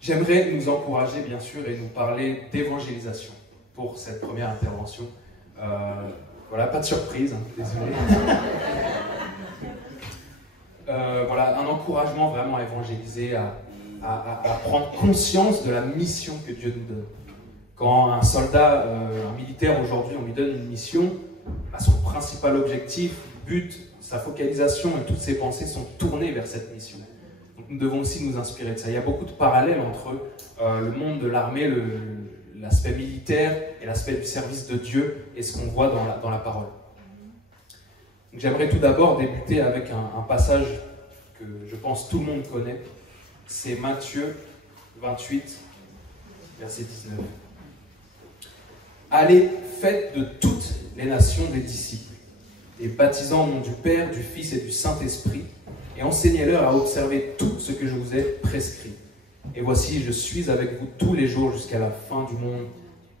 J'aimerais nous encourager, bien sûr, et nous parler d'évangélisation pour cette première intervention. Voilà, pas de surprise, hein, désolé. Voilà, un encouragement vraiment à évangéliser, à prendre conscience de la mission que Dieu nous donne. Quand un soldat, un militaire aujourd'hui, on lui donne une mission, son principal objectif, but, sa focalisation et toutes ses pensées sont tournées vers cette mission. Donc nous devons aussi nous inspirer de ça. Il y a beaucoup de parallèles entre le monde de l'armée, l'aspect militaire et l'aspect du service de Dieu et ce qu'on voit dans la parole. J'aimerais tout d'abord débuter avec un passage que je pense tout le monde connaît. C'est Matthieu 28, verset 19. Allez, faites de toutes les nations des disciples, les baptisant au nom du Père, du Fils et du Saint-Esprit, et enseignez-leur à observer tout ce que je vous ai prescrit. Et voici, je suis avec vous tous les jours jusqu'à la fin du monde.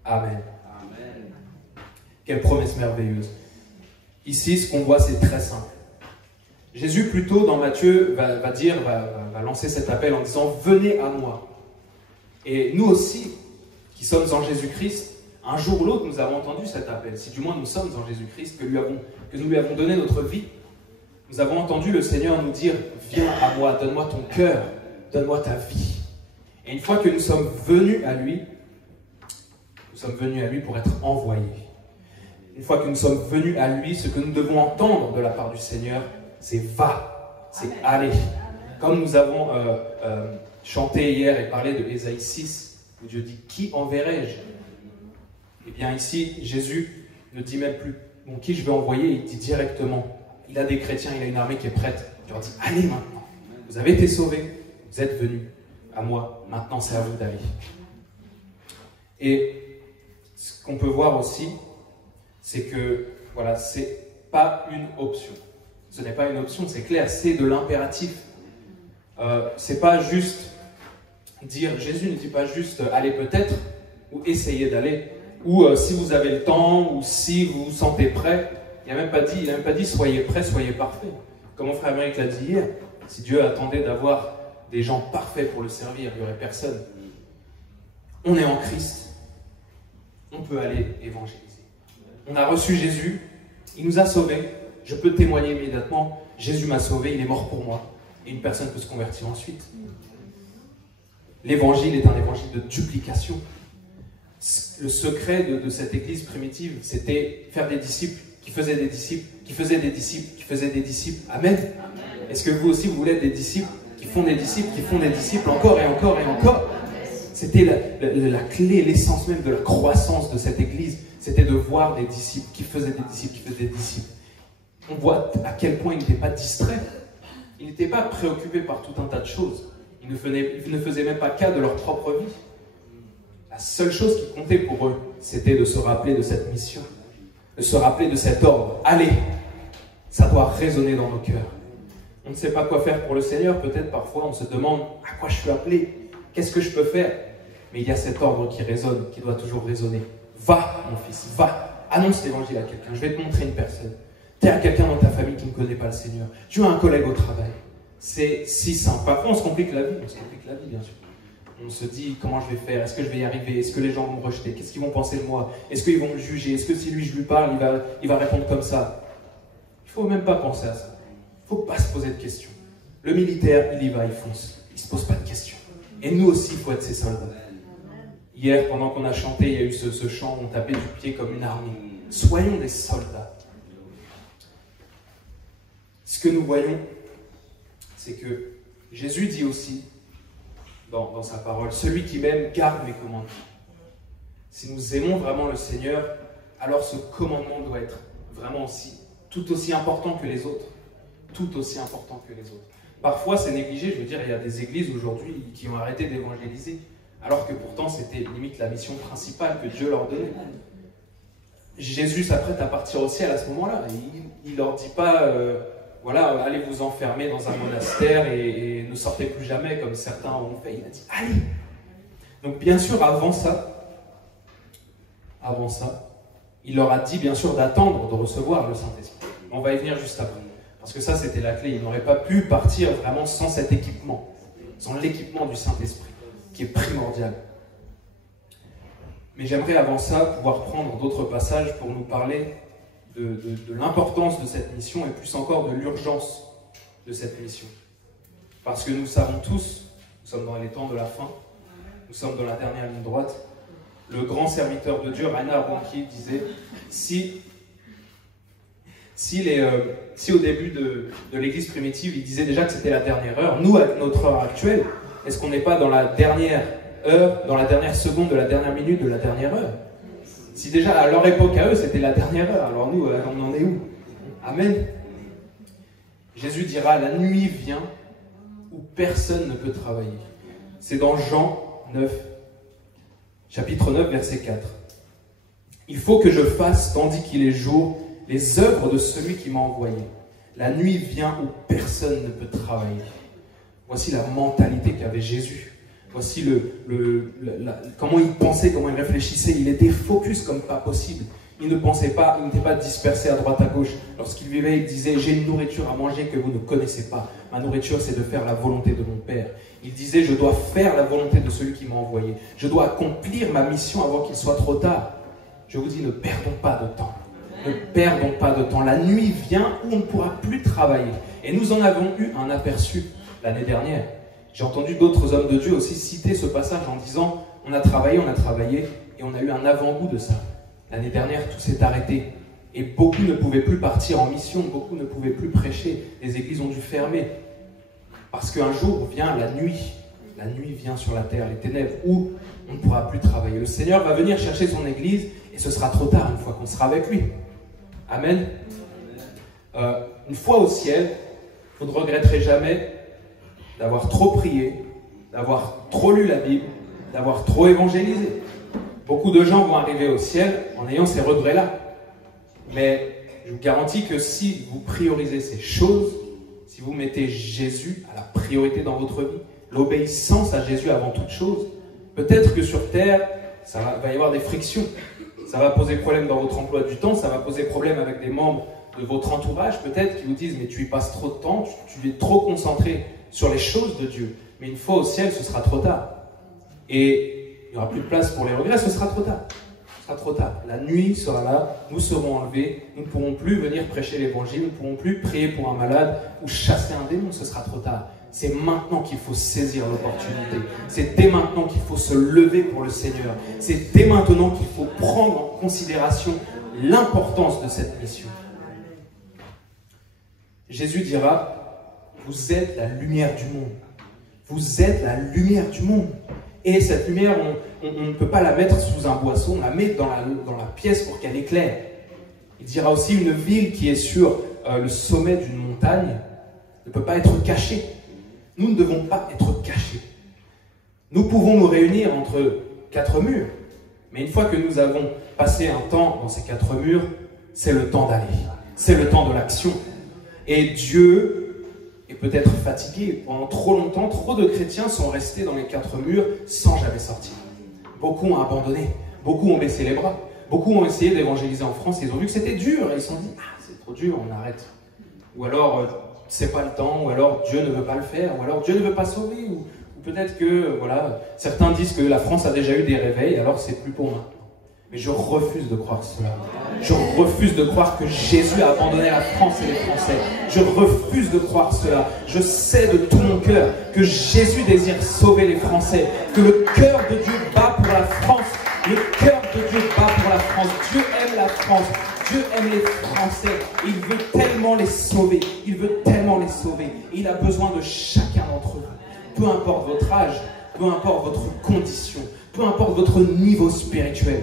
Amen. Amen. Quelle promesse merveilleuse. Ici, ce qu'on voit, c'est très simple. Jésus, plutôt, dans Matthieu, va lancer cet appel en disant « Venez à moi ». Et nous aussi, qui sommes en Jésus-Christ, un jour ou l'autre, nous avons entendu cet appel. Si du moins nous sommes en Jésus-Christ, que nous lui avons donné notre vie, nous avons entendu le Seigneur nous dire « Viens à moi, donne-moi ton cœur, donne-moi ta vie ». Et une fois que nous sommes venus à lui pour être envoyés. Une fois que nous sommes venus à lui, ce que nous devons entendre de la part du Seigneur, c'est « Va », c'est « Aller ». Comme nous avons chanté hier et parlé de Ésaïe 6, où Dieu dit « Qui enverrai-je » Eh bien ici, Jésus ne dit même plus « Bon, qui je vais envoyer ?» Il dit directement, il a des chrétiens, il a une armée qui est prête. Il leur dit « Allez maintenant, vous avez été sauvés, vous êtes venus à moi, maintenant c'est à vous d'aller. » Et ce qu'on peut voir aussi, c'est que, voilà, c'est pas une option. Ce n'est pas une option, c'est clair, c'est de l'impératif. C'est pas juste dire, Jésus ne dit pas juste « allez peut-être » ou « essayez d'aller » ou si vous avez le temps, ou si vous vous sentez prêt. Il n'a même pas dit soyez prêts, soyez parfaits. Comme mon frère Amérique l'a dit hier, si Dieu attendait d'avoir des gens parfaits pour le servir, il n'y aurait personne. On est en Christ, on peut aller évangéliser. On a reçu Jésus, il nous a sauvés. Je peux témoigner immédiatement, Jésus m'a sauvé, il est mort pour moi. Et une personne peut se convertir ensuite. L'évangile est un évangile de duplication. Le secret de cette église primitive, c'était faire des disciples, qui faisaient des disciples, qui faisaient des disciples, qui faisaient des disciples. Amen. Est-ce que vous aussi, vous voulez être des disciples, qui font des disciples, qui font des disciples encore et encore et encore? C'était la clé, l'essence même de la croissance de cette église. C'était de voir des disciples, qui faisaient des disciples, qui faisaient des disciples. On voit à quel point ils n'étaient pas distraits. Ils n'étaient pas préoccupés par tout un tas de choses. Ils ne faisaient même pas cas de leur propre vie. La seule chose qui comptait pour eux, c'était de se rappeler de cette mission, de se rappeler de cet ordre. Allez, ça doit résonner dans nos cœurs. On ne sait pas quoi faire pour le Seigneur, peut-être parfois on se demande à quoi je suis appelé, qu'est-ce que je peux faire? Mais il y a cet ordre qui résonne, qui doit toujours résonner. Va, mon fils, va, annonce l'évangile à quelqu'un, je vais te montrer une personne. Tu as quelqu'un dans ta famille qui ne connaît pas le Seigneur, tu as un collègue au travail. C'est si simple. Parfois on se complique la vie, bien sûr. On se dit comment je vais faire, est-ce que je vais y arriver, est-ce que les gens vont me rejeter, qu'est-ce qu'ils vont penser de moi, est-ce qu'ils vont me juger, est-ce que si lui je lui parle, il va répondre comme ça. Il ne faut même pas penser à ça. Il ne faut pas se poser de questions. Le militaire, il y va, il fonce. Il ne se pose pas de questions. Et nous aussi, il faut être ces soldats. Hier, pendant qu'on a chanté, il y a eu ce chant, on tapait du pied comme une armée. Soyons des soldats. Ce que nous voyons, c'est que Jésus dit aussi, dans sa parole, celui qui m'aime garde mes commandements. Si nous aimons vraiment le Seigneur, alors ce commandement doit être vraiment tout aussi important que les autres. Tout aussi important que les autres. Parfois c'est négligé, je veux dire, il y a des églises aujourd'hui qui ont arrêté d'évangéliser, alors que pourtant c'était limite la mission principale que Dieu leur donnait. Jésus s'apprête à partir au ciel à ce moment-là. Il ne leur dit pas, voilà, allez vous enfermer dans un monastère et ne sortez plus jamais comme certains ont fait. Il a dit, allez. Donc bien sûr, avant ça, il leur a dit bien sûr d'attendre de recevoir le Saint-Esprit. On va y venir juste après. Parce que ça, c'était la clé. Ils n'auraient pas pu partir vraiment sans cet équipement, sans l'équipement du Saint-Esprit, qui est primordial. Mais j'aimerais avant ça pouvoir prendre d'autres passages pour nous parler de l'importance de cette mission et plus encore de l'urgence de cette mission. Parce que nous savons tous, nous sommes dans les temps de la fin, nous sommes dans la dernière ligne droite. Le grand serviteur de Dieu, Reinhard Bonnke, disait si au début de l'Église primitive, il disait déjà que c'était la dernière heure, nous, avec notre heure actuelle, est-ce qu'on n'est pas dans la dernière heure, dans la dernière seconde de la dernière minute de la dernière heure? Si déjà à leur époque à eux, c'était la dernière heure, alors nous, on en est où? Amen. Jésus dira, la nuit vient où personne ne peut travailler. C'est dans Jean 9, chapitre 9, verset 4. Il faut que je fasse, tandis qu'il est jour, les œuvres de celui qui m'a envoyé. La nuit vient où personne ne peut travailler. Voici la mentalité qu'avait Jésus. Voici comment il pensait, comment il réfléchissait. Il était focus comme pas possible. Il ne pensait pas, il n'était pas dispersé à droite à gauche. Lorsqu'il vivait, il disait, j'ai une nourriture à manger que vous ne connaissez pas. Ma nourriture, c'est de faire la volonté de mon Père. Il disait, je dois faire la volonté de celui qui m'a envoyé. Je dois accomplir ma mission avant qu'il soit trop tard. Je vous dis, ne perdons pas de temps. Ne perdons pas de temps. La nuit vient où on ne pourra plus travailler. Et nous en avons eu un aperçu l'année dernière. J'ai entendu d'autres hommes de Dieu aussi citer ce passage en disant, on a travaillé, et on a eu un avant-goût de ça. L'année dernière, tout s'est arrêté. Et beaucoup ne pouvaient plus partir en mission, beaucoup ne pouvaient plus prêcher. Les églises ont dû fermer. Parce qu'un jour vient la nuit. La nuit vient sur la terre, les ténèbres, où on ne pourra plus travailler. Le Seigneur va venir chercher son église, et ce sera trop tard une fois qu'on sera avec lui. Amen. Une fois au ciel, vous ne regretterez jamais d'avoir trop prié, d'avoir trop lu la Bible, d'avoir trop évangélisé. Beaucoup de gens vont arriver au ciel en ayant ces regrets-là. Mais je vous garantis que si vous priorisez ces choses, si vous mettez Jésus à la priorité dans votre vie, l'obéissance à Jésus avant toute chose, peut-être que sur terre, va y avoir des frictions. Ça va poser problème dans votre emploi du temps, ça va poser problème avec des membres de votre entourage, peut-être, qui vous disent « mais tu y passes trop de temps, tu es trop concentré sur les choses de Dieu. » Mais une fois au ciel, ce sera trop tard. Et il n'y aura plus de place pour les regrets, ce sera trop tard. Ce sera trop tard. La nuit sera là, nous serons enlevés, nous ne pourrons plus venir prêcher l'évangile, nous ne pourrons plus prier pour un malade ou chasser un démon, ce sera trop tard. C'est maintenant qu'il faut saisir l'opportunité. C'est dès maintenant qu'il faut se lever pour le Seigneur. C'est dès maintenant qu'il faut prendre en considération l'importance de cette mission. Jésus dira, vous êtes la lumière du monde. Vous êtes la lumière du monde. Et cette lumière, on ne peut pas la mettre sous un boisseau, on la met dans la pièce pour qu'elle éclaire. Il dira aussi, une ville qui est sur le sommet d'une montagne ne peut pas être cachée. Nous ne devons pas être cachés. Nous pouvons nous réunir entre quatre murs, mais une fois que nous avons passé un temps dans ces quatre murs, c'est le temps d'aller, c'est le temps de l'action. Et Dieu est peut-être fatigué. Pendant trop longtemps, trop de chrétiens sont restés dans les quatre murs sans jamais sortir. Beaucoup ont abandonné, beaucoup ont baissé les bras, beaucoup ont essayé d'évangéliser en France, ils ont vu que c'était dur, et ils se sont dit, c'est trop dur, on arrête. Ou alors, c'est pas le temps, ou alors Dieu ne veut pas le faire, ou alors Dieu ne veut pas sauver, ou peut-être que, voilà, certains disent que la France a déjà eu des réveils, alors c'est plus pour maintenant. Mais je refuse de croire cela. Je refuse de croire que Jésus a abandonné la France et les Français. Je refuse de croire cela. Je sais de tout mon cœur que Jésus désire sauver les Français, que le cœur de Dieu bat pour la France. Le cœur de Dieu bat pour la France. Dieu aime la France. Dieu aime les Français. Il veut tellement les sauver. Il veut tellement les sauver. Et il a besoin de chacun d'entre vous. Peu importe votre âge, peu importe votre condition, peu importe votre niveau spirituel,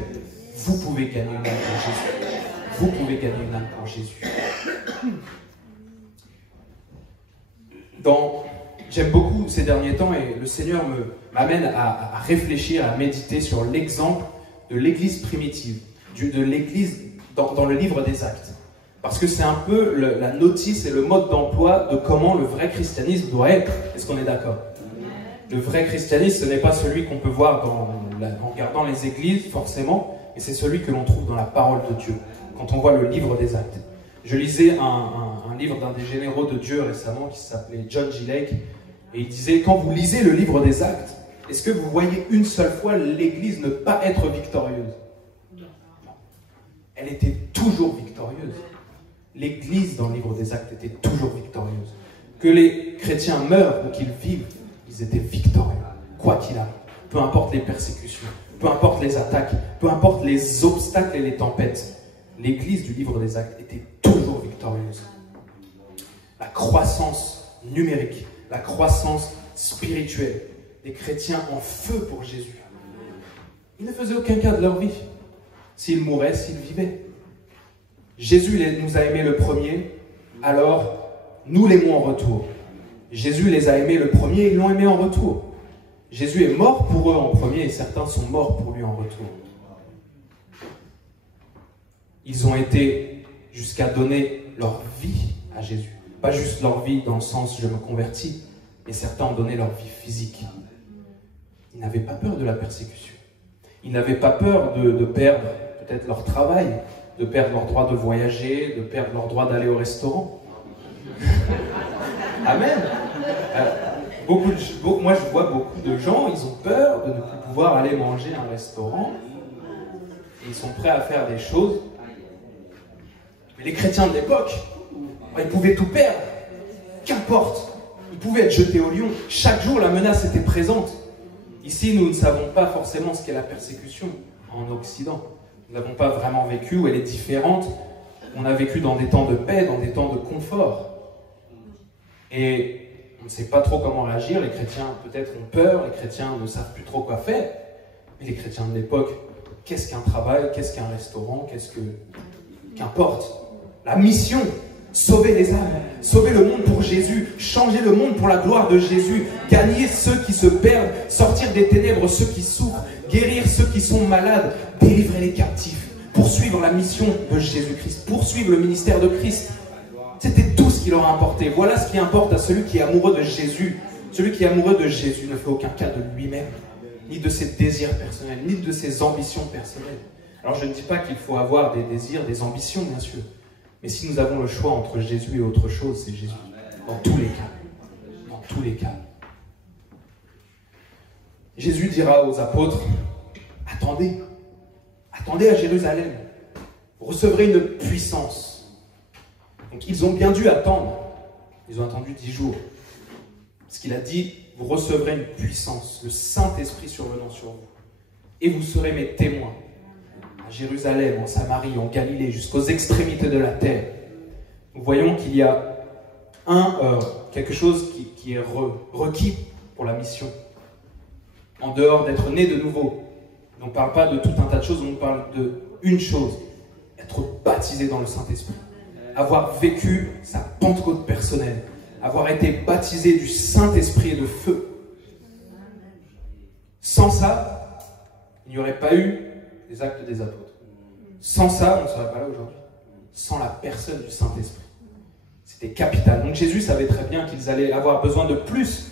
vous pouvez gagner une âme pour Jésus. Vous pouvez gagner une âme pour Jésus. J'aime beaucoup ces derniers temps, et le Seigneur m'amène à réfléchir, à méditer sur l'exemple de l'Église primitive, de l'Église dans le livre des Actes. Parce que c'est un peu la notice et le mode d'emploi de comment le vrai christianisme doit être. Est-ce qu'on est d'accord? Le vrai christianisme, ce n'est pas celui qu'on peut voir en regardant les églises, forcément, mais c'est celui que l'on trouve dans la parole de Dieu, quand on voit le livre des Actes. Je lisais un livre d'un des généraux de Dieu récemment qui s'appelait John G. Lake, et il disait, quand vous lisez le livre des Actes, Est-ce que vous voyez une seule fois l'Église ne pas être victorieuse? Non. Elle était toujours victorieuse. L'Église, dans le livre des Actes, était toujours victorieuse. Que les chrétiens meurent ou qu'ils vivent, ils étaient victorieux, quoi qu'il arrive. Peu importe les persécutions, peu importe les attaques, peu importe les obstacles et les tempêtes, l'Église du livre des Actes était toujours victorieuse. La croissance numérique, la croissance spirituelle, des chrétiens en feu pour Jésus. Ils ne faisaient aucun cas de leur vie. S'ils mouraient, s'ils vivaient. Jésus nous a aimés le premier, alors nous l'aimons en retour. Jésus les a aimés le premier, ils l'ont aimé en retour. Jésus est mort pour eux en premier et certains sont morts pour lui en retour. Ils ont été jusqu'à donner leur vie à Jésus. Pas juste leur vie dans le sens je me convertis, mais certains ont donné leur vie physique. Ils n'avaient pas peur de la persécution. Ils n'avaient pas peur de perdre peut-être leur travail, de perdre leur droit de voyager, de perdre leur droit d'aller au restaurant. Amen. Moi, je vois beaucoup de gens, ils ont peur de ne plus pouvoir aller manger à un restaurant. Et ils sont prêts à faire des choses. Mais les chrétiens de l'époque, ils pouvaient tout perdre. Qu'importe. Ils pouvaient être jetés au lion. Chaque jour, la menace était présente. Ici, nous ne savons pas forcément ce qu'est la persécution en Occident. Nous n'avons pas vraiment vécu, où elle est différente. On a vécu dans des temps de paix, dans des temps de confort. Et on ne sait pas trop comment réagir. Les chrétiens peut-être ont peur, les chrétiens ne savent plus trop quoi faire. Mais les chrétiens de l'époque, qu'est-ce qu'un travail, qu'est-ce qu'un restaurant, qu'importe. La mission, sauver les âmes, sauver le monde pour Jésus, changer le monde pour la gloire de Jésus, gagner ceux qui se perdent, sortir des ténèbres ceux qui souffrent, guérir ceux qui sont malades, délivrer les captifs, poursuivre la mission de Jésus-Christ, poursuivre le ministère de Christ. C'était tout ce qui leur a importé. Voilà ce qui importe à celui qui est amoureux de Jésus. Celui qui est amoureux de Jésus ne fait aucun cas de lui-même, ni de ses désirs personnels, ni de ses ambitions personnelles. Alors je ne dis pas qu'il faut avoir des désirs, des ambitions, bien sûr. Mais si nous avons le choix entre Jésus et autre chose, c'est Jésus. Dans tous les cas. Dans tous les cas. Jésus dira aux apôtres, attendez. Attendez à Jérusalem. Vous recevrez une puissance. Donc ils ont bien dû attendre. Ils ont attendu 10 jours. Parce qu'il a dit, vous recevrez une puissance, le Saint-Esprit survenant sur vous. Et vous serez mes témoins. À Jérusalem, en Samarie, en Galilée, jusqu'aux extrémités de la terre. Nous voyons qu'il y a quelque chose qui est requis pour la mission. En dehors d'être né de nouveau. On ne parle pas de tout un tas de choses, on parle d'une chose. Être baptisé dans le Saint-Esprit. Avoir vécu sa Pentecôte personnelle. Avoir été baptisé du Saint-Esprit et de feu. Sans ça, il n'y aurait pas eu les actes des apôtres. Sans ça, on ne serait pas là aujourd'hui. Sans la personne du Saint-Esprit. C'était capital. Donc Jésus savait très bien qu'ils allaient avoir besoin de plus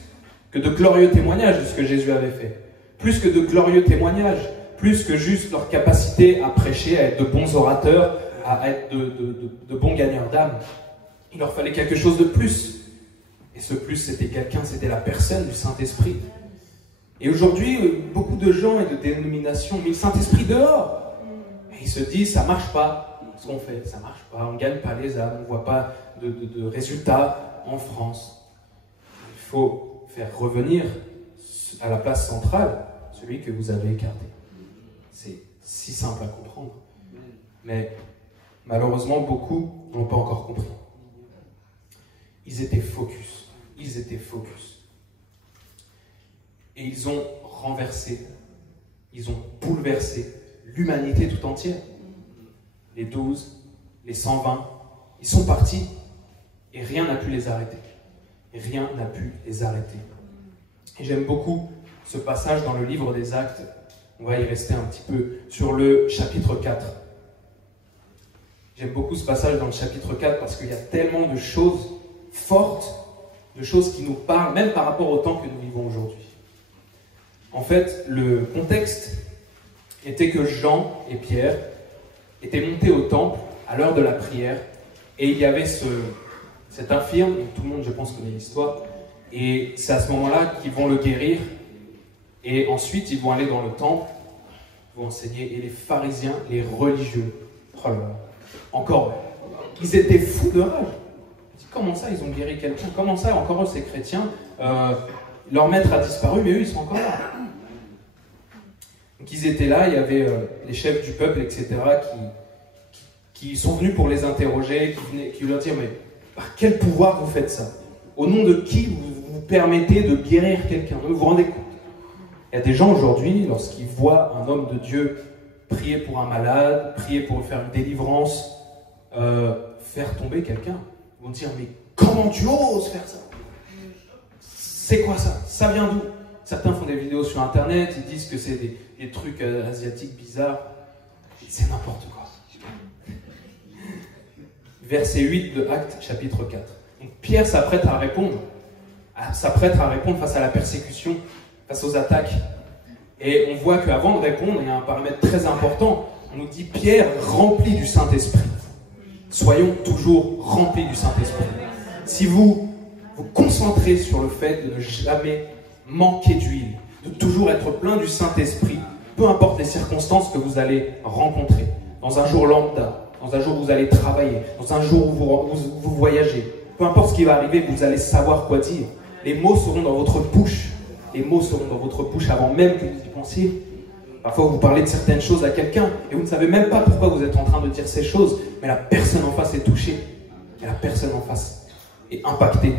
que de glorieux témoignages de ce que Jésus avait fait. Plus que de glorieux témoignages. Plus que juste leur capacité à prêcher, à être de bons orateurs, à être de bons gagneurs d'âme. Il leur fallait quelque chose de plus. Et ce plus, c'était la personne du Saint-Esprit. Et aujourd'hui, beaucoup de gens et de dénominations ont mis le Saint-Esprit dehors. Et ils se disent, ça ne marche pas ce qu'on fait, ça ne marche pas, on ne gagne pas les âmes, on ne voit pas de résultats en France. Il faut faire revenir à la place centrale celui que vous avez écarté. C'est si simple à comprendre. Mais malheureusement, beaucoup n'ont pas encore compris. Ils étaient focus. Ils étaient focus. Et ils ont renversé, ils ont bouleversé l'humanité tout entière. Les 12, les 120, ils sont partis et rien n'a pu les arrêter. Et rien n'a pu les arrêter. Et j'aime beaucoup ce passage dans le livre des Actes. On va y rester un petit peu sur le chapitre 4. J'aime beaucoup ce passage dans le chapitre 4 parce qu'il y a tellement de choses fortes, de choses qui nous parlent, même par rapport au temps que nous vivons aujourd'hui. En fait, le contexte était que Jean et Pierre étaient montés au temple à l'heure de la prière et il y avait cet infirme, tout le monde je pense connaît l'histoire, et c'est à ce moment-là qu'ils vont le guérir Et ensuite, ils vont aller dans le temple, ils vont enseigner. Et les pharisiens, les religieux, oh là là, encore, ils étaient fous de rage. Comment ça, ils ont guéri quelqu'un? Comment ça, encore eux, ces chrétiens, leur maître a disparu, mais eux, ils sont encore là. Donc ils étaient là, il y avait les chefs du peuple, etc., qui sont venus pour les interroger, qui leur dire, mais par quel pouvoir vous faites ça? Au nom de qui vous permettez de guérir quelqu'un? Vous vous rendez compte? Il y a des gens aujourd'hui, lorsqu'ils voient un homme de Dieu prier pour un malade, prier pour faire une délivrance, faire tomber quelqu'un, ils vont dire, mais comment tu oses faire ça? C'est quoi ça? Ça vient d'où? Certains font des vidéos sur internet, ils disent que c'est des trucs asiatiques bizarres. C'est n'importe quoi. Verset 8 de Actes, chapitre 4. Donc Pierre s'apprête à répondre face à la persécution, face aux attaques. Et on voit qu'avant de répondre, il y a un paramètre très important. On nous dit Pierre rempli du Saint-Esprit. Soyons toujours remplis du Saint-Esprit. Si vous vous concentrez sur le fait de ne jamais manquer d'huile, de toujours être plein du Saint-Esprit, peu importe les circonstances que vous allez rencontrer, dans un jour lambda, dans un jour où vous allez travailler, dans un jour où vous voyagez, peu importe ce qui va arriver, vous allez savoir quoi dire. Les mots seront dans votre bouche. Les mots seront dans votre bouche avant même que vous y pensiez. Parfois, vous parlez de certaines choses à quelqu'un et vous ne savez même pas pourquoi vous êtes en train de dire ces choses, mais la personne en face est touchée. Et la personne en face est impactée.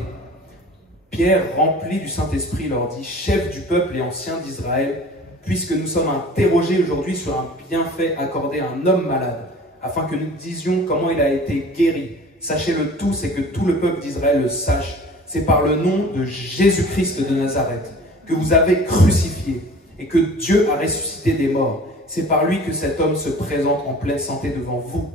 Pierre, rempli du Saint-Esprit, leur dit « Chef du peuple et ancien d'Israël, puisque nous sommes interrogés aujourd'hui sur un bienfait accordé à un homme malade, afin que nous disions comment il a été guéri. Sachez-le tous et que tout le peuple d'Israël le sache. C'est par le nom de Jésus-Christ de Nazareth que vous avez crucifié et que Dieu a ressuscité des morts. C'est par lui que cet homme se présente en pleine santé devant vous.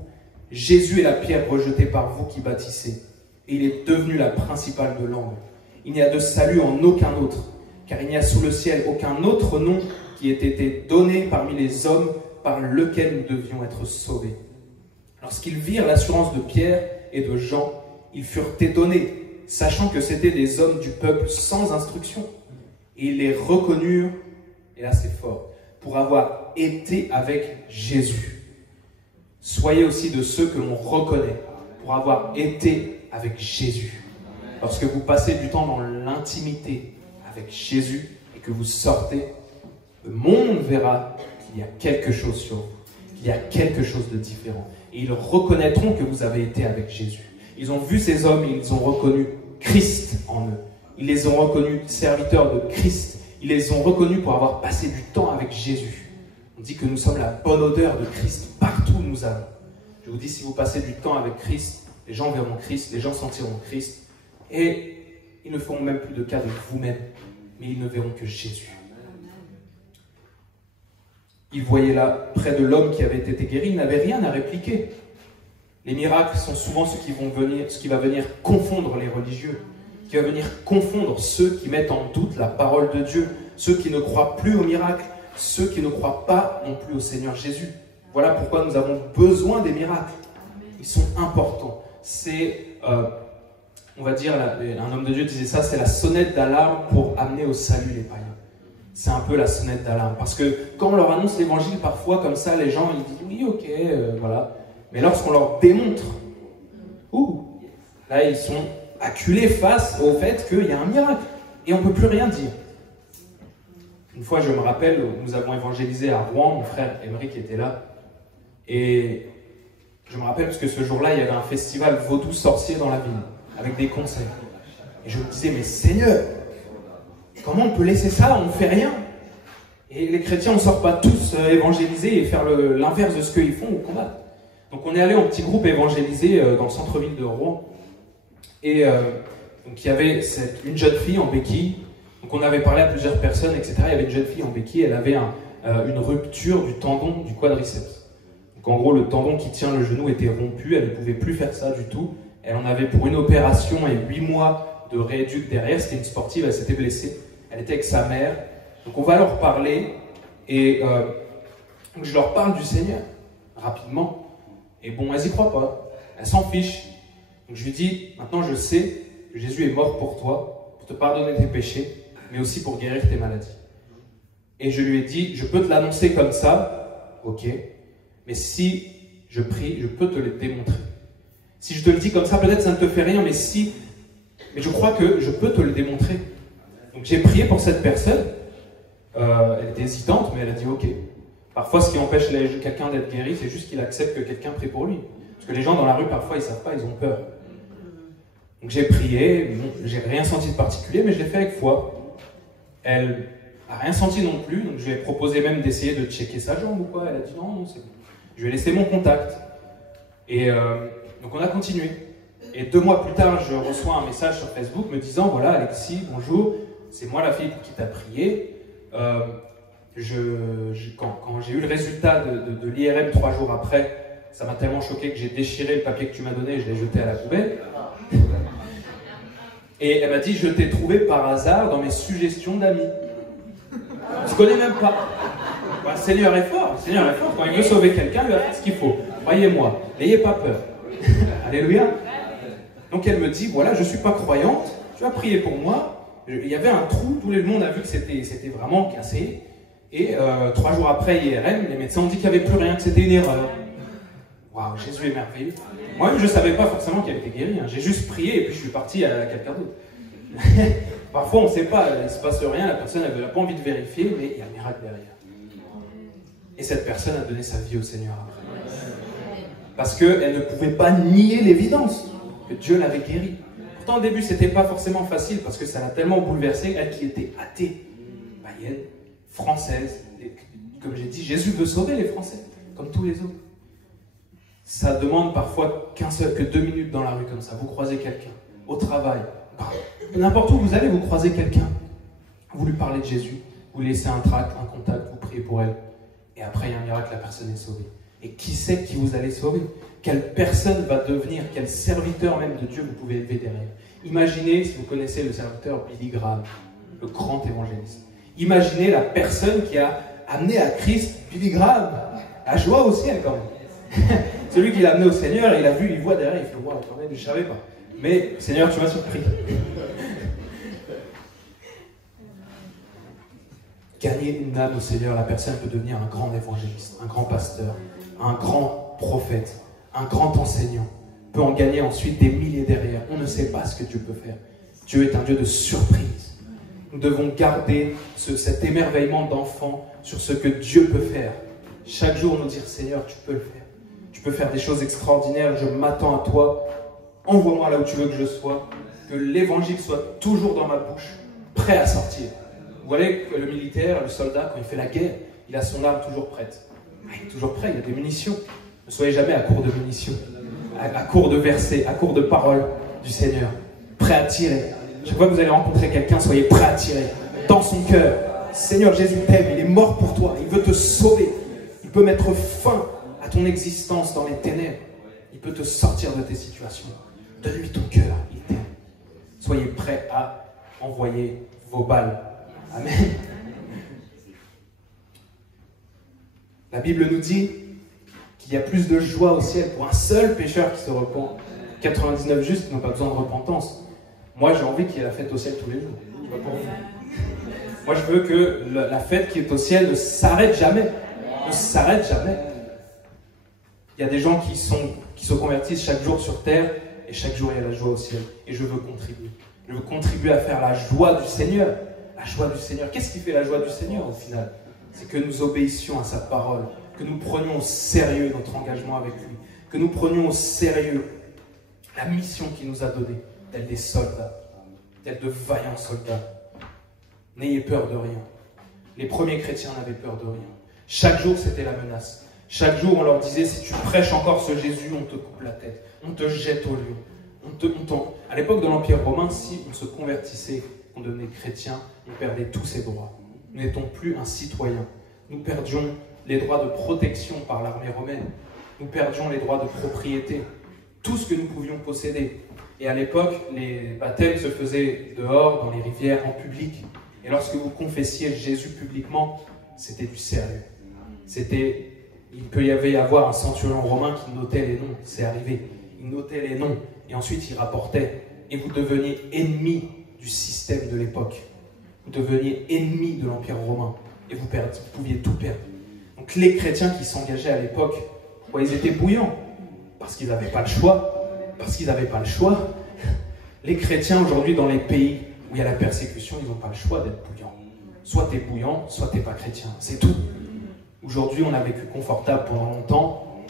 Jésus est la pierre rejetée par vous qui bâtissez, et il est devenu la principale de l'angle. Il n'y a de salut en aucun autre, car il n'y a sous le ciel aucun autre nom qui ait été donné parmi les hommes par lequel nous devions être sauvés. » Lorsqu'ils virent l'assurance de Pierre et de Jean, ils furent étonnés, sachant que c'étaient des hommes du peuple sans instruction. Et ils les reconnurent, et là c'est fort, pour avoir été avec Jésus. Soyez aussi de ceux que l'on reconnaît, pour avoir été avec Jésus. Lorsque vous passez du temps dans l'intimité avec Jésus et que vous sortez, le monde verra qu'il y a quelque chose sur vous, qu'il y a quelque chose de différent. Et ils reconnaîtront que vous avez été avec Jésus. Ils ont vu ces hommes et ils ont reconnu Christ en eux. Ils les ont reconnus serviteurs de Christ. Ils les ont reconnus pour avoir passé du temps avec Jésus. On dit que nous sommes la bonne odeur de Christ partout où nous allons. Je vous dis, si vous passez du temps avec Christ, les gens verront Christ, les gens sentiront Christ. Et ils ne feront même plus de cas de vous-même, mais ils ne verront que Jésus. Ils voyaient là, près de l'homme qui avait été guéri, ils n'avaient rien à répliquer. Les miracles sont souvent ce qui va venir confondre les religieux, qui va venir confondre ceux qui mettent en doute la parole de Dieu, ceux qui ne croient plus aux miracles, ceux qui ne croient pas non plus au Seigneur Jésus. Voilà pourquoi nous avons besoin des miracles. Ils sont importants. C'est, on va dire, un homme de Dieu disait ça, c'est la sonnette d'alarme pour amener au salut les païens. C'est un peu la sonnette d'alarme. Parce que quand on leur annonce l'évangile, parfois, comme ça, les gens, ils disent oui, ok, voilà. Mais lorsqu'on leur démontre, là, ils sont acculés face au fait qu'il y a un miracle. Et on ne peut plus rien dire. Une fois, je me rappelle, nous avons évangélisé à Rouen, mon frère Émeric était là. Et je me rappelle parce que ce jour-là, il y avait un festival vaudou sorcier dans la ville, avec des concerts. Et je me disais, mais Seigneur, comment on peut laisser ça? On ne fait rien. Et les chrétiens, on ne sort pas tous évangéliser et faire l'inverse de ce qu'ils font ou combattre. Donc on est allé en petit groupe évangéliser dans le centre-ville de Rouen. Et donc il y avait une jeune fille en béquille. Donc on avait parlé à plusieurs personnes, etc. Il y avait une jeune fille en béquille, elle avait une rupture du tendon du quadriceps. Donc en gros, le tendon qui tient le genou était rompu, elle ne pouvait plus faire ça du tout. Elle en avait pour une opération et 8 mois de rééduque derrière. C'était une sportive, elle s'était blessée. Elle était avec sa mère. Donc on va leur parler et donc je leur parle du Seigneur rapidement. Et bon, elles y croient pas. Elles s'en fichent. Donc je lui dis, maintenant je sais que Jésus est mort pour toi, pour te pardonner tes péchés, mais aussi pour guérir tes maladies. Et je lui ai dit, je peux te l'annoncer comme ça, ok, mais si je prie, je peux te le démontrer. Si je te le dis comme ça, peut-être ça ne te fait rien, mais je crois que je peux te le démontrer. Donc j'ai prié pour cette personne, elle était hésitante, mais elle a dit ok. Parfois, ce qui empêche quelqu'un d'être guéri, c'est juste qu'il accepte que quelqu'un prie pour lui. Parce que les gens dans la rue, parfois, ils ne savent pas, ils ont peur. Donc j'ai prié, j'ai rien senti de particulier, mais je l'ai fait avec foi. Elle n'a rien senti non plus, donc je lui ai proposé même d'essayer de checker sa jambe ou quoi. Elle a dit non, c'est bon. Je lui ai laissé mon contact. Et donc on a continué. Et 2 mois plus tard, je reçois un message sur Facebook me disant voilà Alexis, bonjour, c'est moi la fille pour qui tu as prié. Quand j'ai eu le résultat de l'IRM 3 jours après, ça m'a tellement choqué que j'ai déchiré le papier que tu m'as donné et je l'ai jeté à la poubelle. Et elle m'a dit, je t'ai trouvé par hasard dans mes suggestions d'amis. Je ne connais même pas. Bah, le Seigneur est fort, le Seigneur est fort. Quand il veut sauver quelqu'un, il va faire ce qu'il faut. Croyez-moi, n'ayez pas peur. Alléluia. Donc elle me dit, voilà, je ne suis pas croyante, tu vas prier pour moi. Il y avait un trou, tout le monde a vu que c'était vraiment cassé. Et 3 jours après IRM, les médecins ont dit qu'il n'y avait plus rien, que c'était une erreur. Waouh, Jésus est merveilleux. Moi-même, je ne savais pas forcément qu'elle était guérie. Hein. J'ai juste prié et puis je suis parti à quelqu'un d'autre. Parfois, on ne sait pas, il ne se passe rien, la personne n'a pas envie de vérifier, mais il y a un miracle derrière. Et cette personne a donné sa vie au Seigneur après. Parce qu'elle ne pouvait pas nier l'évidence que Dieu l'avait guérie. Pourtant, au début, ce n'était pas forcément facile parce que ça l'a tellement bouleversée, elle qui était athée, païenne, française. Et comme j'ai dit, Jésus veut sauver les Français, comme tous les autres. Ça demande parfois que 2 minutes dans la rue comme ça. Vous croisez quelqu'un, au travail, n'importe où vous allez, vous croisez quelqu'un. Vous lui parlez de Jésus, vous laissez un tract, un contact, vous priez pour elle. Et après, il y a un miracle, la personne est sauvée. Et qui sait qui vous allez sauver? Quelle personne va devenir, quel serviteur même de Dieu vous pouvez élever derrière? Imaginez, si vous connaissez le serviteur Billy Graham, le grand évangéliste. Imaginez la personne qui a amené à Christ Billy Graham. La joie au ciel quand même. Celui qui l'a amené au Seigneur, il a vu, il voit derrière, il fait waouh, quand même, je ne savais pas. Mais Seigneur, tu m'as surpris. Gagner une âme au Seigneur, la personne peut devenir un grand évangéliste, un grand pasteur, un grand prophète, un grand enseignant. Peut en gagner ensuite des milliers derrière. On ne sait pas ce que Dieu peut faire. Dieu est un Dieu de surprise. Nous devons garder cet émerveillement d'enfant sur ce que Dieu peut faire. Chaque jour, nous dire Seigneur, tu peux le faire. Tu peux faire des choses extraordinaires. Je m'attends à toi. Envoie-moi là où tu veux que je sois. Que l'évangile soit toujours dans ma bouche, prêt à sortir. Vous voyez que le militaire, le soldat, quand il fait la guerre, il a son arme toujours prête. Il est toujours prêt, il a des munitions. Ne soyez jamais à court de munitions, à court de versets, à court de paroles du Seigneur. Prêt à tirer. Chaque fois que vous allez rencontrer quelqu'un, soyez prêt à tirer. Dans son cœur, Seigneur Jésus t'aime, il est mort pour toi, il veut te sauver. Il peut mettre fin à ton existence dans les ténèbres. Il peut te sortir de tes situations. Donne-lui ton cœur, il t'aime. Soyez prêts à envoyer vos balles. Amen. La Bible nous dit qu'il y a plus de joie au ciel pour un seul pécheur qui se repent. 99 justes qui n'ont pas besoin de repentance. Moi, j'ai envie qu'il y ait la fête au ciel tous les jours. Pas pour vous. Moi, je veux que la fête qui est au ciel ne s'arrête jamais. Ne s'arrête jamais. Il y a des gens qui se convertissent chaque jour sur terre et chaque jour, il y a la joie au ciel. Et je veux contribuer. Je veux contribuer à faire la joie du Seigneur. La joie du Seigneur. Qu'est-ce qui fait la joie du Seigneur au final? C'est que nous obéissions à sa parole, que nous prenions au sérieux notre engagement avec lui, que nous prenions au sérieux la mission qu'il nous a donnée, tels des soldats, tels de vaillants soldats. N'ayez peur de rien. Les premiers chrétiens n'avaient peur de rien. Chaque jour, c'était la menace. Chaque jour, on leur disait, si tu prêches encore ce Jésus, on te coupe la tête, on te jette au lion. À l'époque de l'Empire romain, si on se convertissait, on devenait chrétien, on perdait tous ses droits. Nous n'étions plus un citoyen. Nous perdions les droits de protection par l'armée romaine. Nous perdions les droits de propriété. Tout ce que nous pouvions posséder. Et à l'époque, les baptêmes se faisaient dehors, dans les rivières, en public. Et lorsque vous confessiez Jésus publiquement, c'était du sérieux. Il peut y avoir un centurion romain qui notait les noms. C'est arrivé. Il notait les noms. Et ensuite, il rapportait. Et vous deveniez ennemi du système de l'époque. Vous deveniez ennemi de l'Empire romain. et vous pouviez tout perdre. Donc les chrétiens qui s'engageaient à l'époque, ils étaient bouillants, parce qu'ils n'avaient pas le choix, Les chrétiens aujourd'hui dans les pays où il y a la persécution, ils n'ont pas le choix d'être bouillants. Soit tu es bouillant, soit tu n'es pas chrétien, c'est tout. Aujourd'hui, on a vécu confortable pendant longtemps,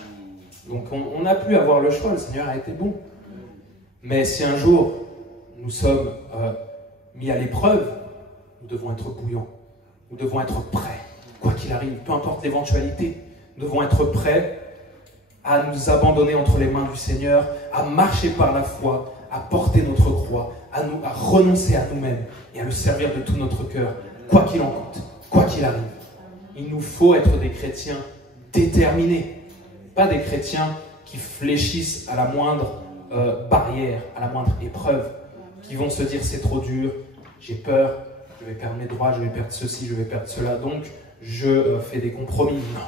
donc on n'a plus à avoir le choix, le Seigneur a été bon. Mais si un jour, nous sommes mis à l'épreuve, nous devons être bouillants, nous devons être prêts, quoi qu'il arrive, peu importe l'éventualité, nous devons être prêts à nous abandonner entre les mains du Seigneur, à marcher par la foi, à porter notre croix, à renoncer à nous-mêmes et à le servir de tout notre cœur, quoi qu'il en coûte, quoi qu'il arrive. Il nous faut être des chrétiens déterminés, pas des chrétiens qui fléchissent à la moindre barrière, à la moindre épreuve, qui vont se dire c'est trop dur, j'ai peur, je vais perdre mes droits, je vais perdre ceci, je vais perdre cela, donc je fais des compromis. Non,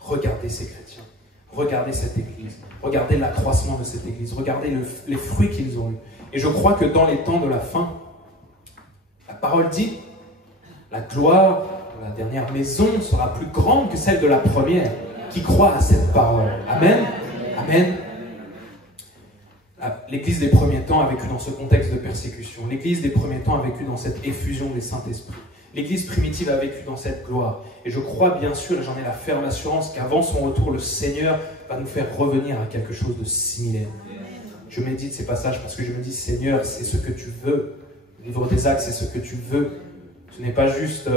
regardez ces chrétiens, regardez cette église, regardez l'accroissement de cette église, regardez les fruits qu'ils ont eus. Et je crois que dans les temps de la fin, la parole dit, la gloire de la dernière maison sera plus grande que celle de la première. Qui croit à cette parole? Amen. Amen. L'église des premiers temps a vécu dans ce contexte de persécution. L'église des premiers temps a vécu dans cette effusion des Saint-Esprits. L'église primitive a vécu dans cette gloire. Et je crois bien sûr, et j'en ai la ferme assurance, qu'avant son retour, le Seigneur va nous faire revenir à quelque chose de similaire. Je médite ces passages parce que je me dis, Seigneur, c'est ce que tu veux. Le livre des Actes, c'est ce que tu veux. Ce n'est pas juste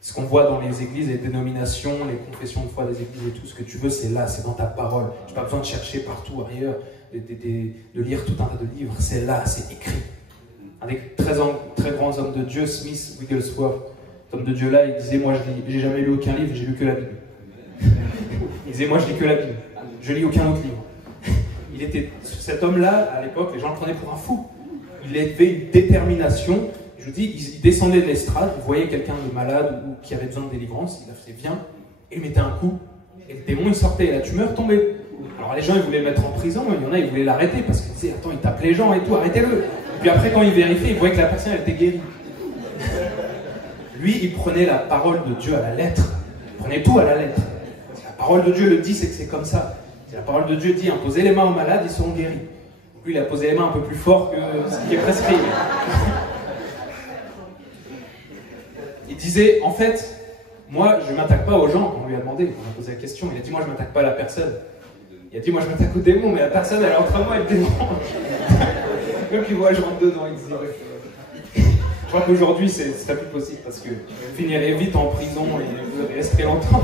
ce qu'on voit dans les églises, les dénominations, les confessions de foi des églises et tout. Ce que tu veux, c'est là, c'est dans ta parole. Je n'ai pas besoin de chercher partout ailleurs, de lire tout un tas de livres. C'est là, c'est écrit. Un des très grands hommes de Dieu, Smith Wigglesworth, cet homme de Dieu-là, il disait, moi, j'ai jamais lu aucun livre, j'ai lu que la Bible. Il disait, moi, je lis que la Bible. Je lis aucun autre livre. Cet homme-là, à l'époque, les gens le prenaient pour un fou. Il avait une détermination. Je vous dis, il descendait de l'estrade, il voyait quelqu'un de malade ou qui avait besoin de délivrance, il a fait viens, et il mettait un coup, et le démon il sortait, et la tumeur tombait. Alors les gens ils voulaient le mettre en prison, il y en a ils voulaient l'arrêter parce qu'ils disaient attends il tape les gens et tout, arrêtez-le. Et puis après quand il vérifiait, il voyait que la personne elle était guérie. Lui il prenait la parole de Dieu à la lettre, il prenait tout à la lettre. Si la parole de Dieu le dit, c'est que c'est comme ça. Si la parole de Dieu dit imposez les mains aux malades, ils seront guéris. Lui il a posé les mains un peu plus fort que ce qui est prescrit. Il disait, en fait, moi, je ne m'attaque pas aux gens. On lui a demandé, on a posé la question. Il a dit, moi, je ne m'attaque pas à la personne. Il a dit, moi, je m'attaque au démon, mais la personne, elle est entre moi et le démon. Donc, il voit, je rentre dedans. Il disait, je crois qu'aujourd'hui, ce serait plus possible parce que je finirais vite en prison et je resterai longtemps.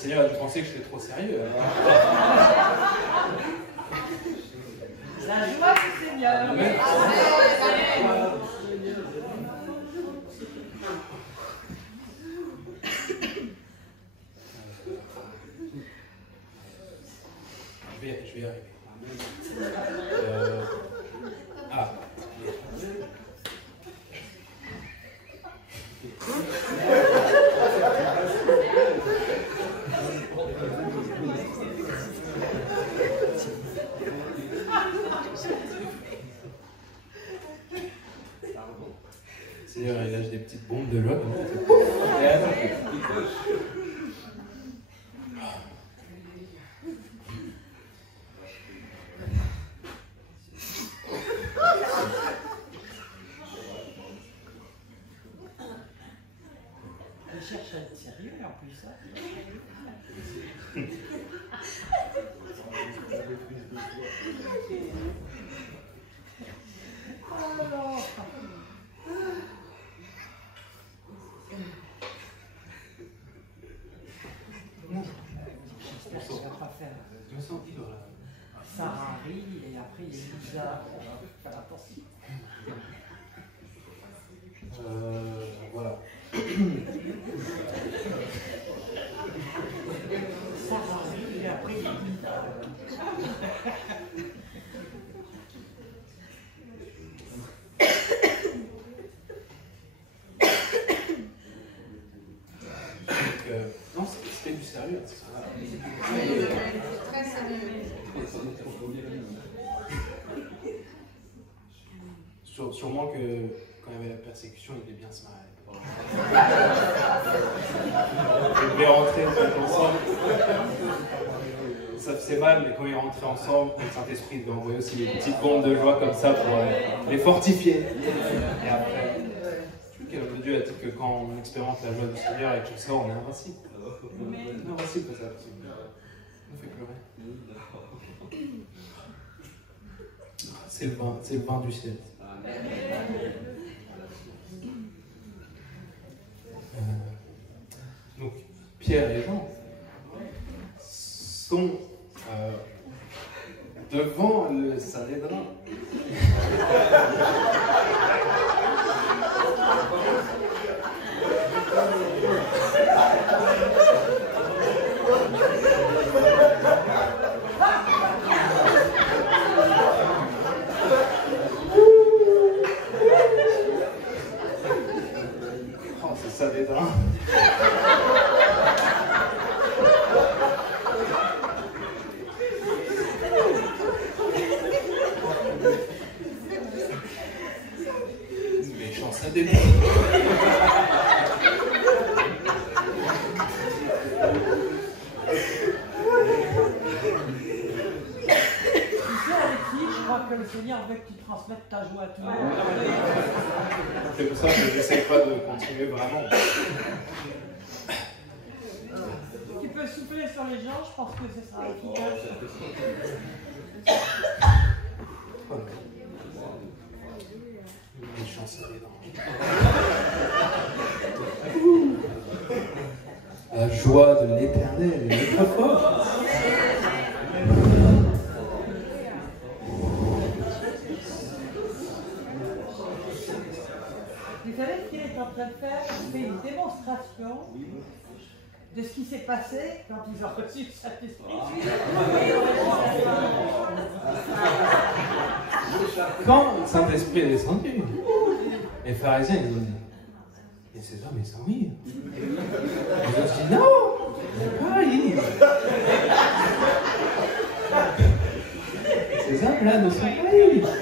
Seigneur a dû penser que j'étais trop sérieux. La joie du Seigneur. Amen. Je vais y arriver. Ah. Seigneur, il lâche des petites bombes de joie comme ça. Et attends. Il cherche à être sérieux en plus. Oh non. J'espère qu'il ne va pas faire. Je me sens libre là. Sarah rit et après il est bizarre. Faire attention. Voilà. Sarah rit et après il est bizarre. Non, c'était du sérieux. Très sérieux. Sûrement que quand il y avait la persécution, il devait bien se marrer. Ils devaient rentrer ensemble. Ça faisait mal, mais quand ils rentraient ensemble, le Saint-Esprit devait envoyer aussi des petites bombes de joie comme ça pour les fortifier. Et après, je trouve que Dieu a dit que quand on expérimente la joie du Seigneur et que ça, on est invincible. On est invincible pour ça. On fait pleurer. C'est le vin du ciel. Donc, Pierre et Jean sont devant le Sanhédrin. Oh, c'est Sanhédrin. Méchant Sanhédrin. Que le Seigneur veut que tu transmettes ta joie à tout le monde. C'est pour ça que je n'essaie pas de continuer vraiment. Tu peux souffler sur les gens, je pense que ce sera efficace. Méchant Sanhédrin. La joie de l'Éternel est notre force. Vous savez ce qu'il est en train de faire? Il fait une démonstration de ce qui s'est passé quand ils ont reçu le Saint-Esprit. Quand le Saint-Esprit est descendu, les pharisiens ils ont dit, et ces hommes ils sont ivres. Ils ont dit non, ils sont pas ivres. Ces hommes-là ne sont pas ivres.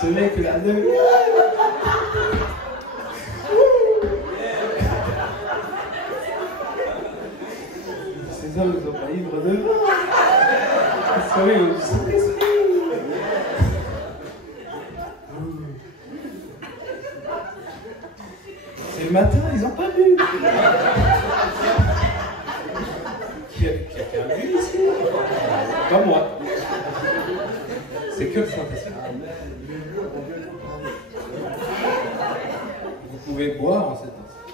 Ce n'est que la demi. Ces hommes ne sont pas ivres de vin. Ils sont ivres du Saint-Esprit. C'est le matin, ils n'ont pas bu. Quelqu'un a bu ici? Pas moi. C'est que le Saint-Esprit. Vous pouvez boire en cet instant.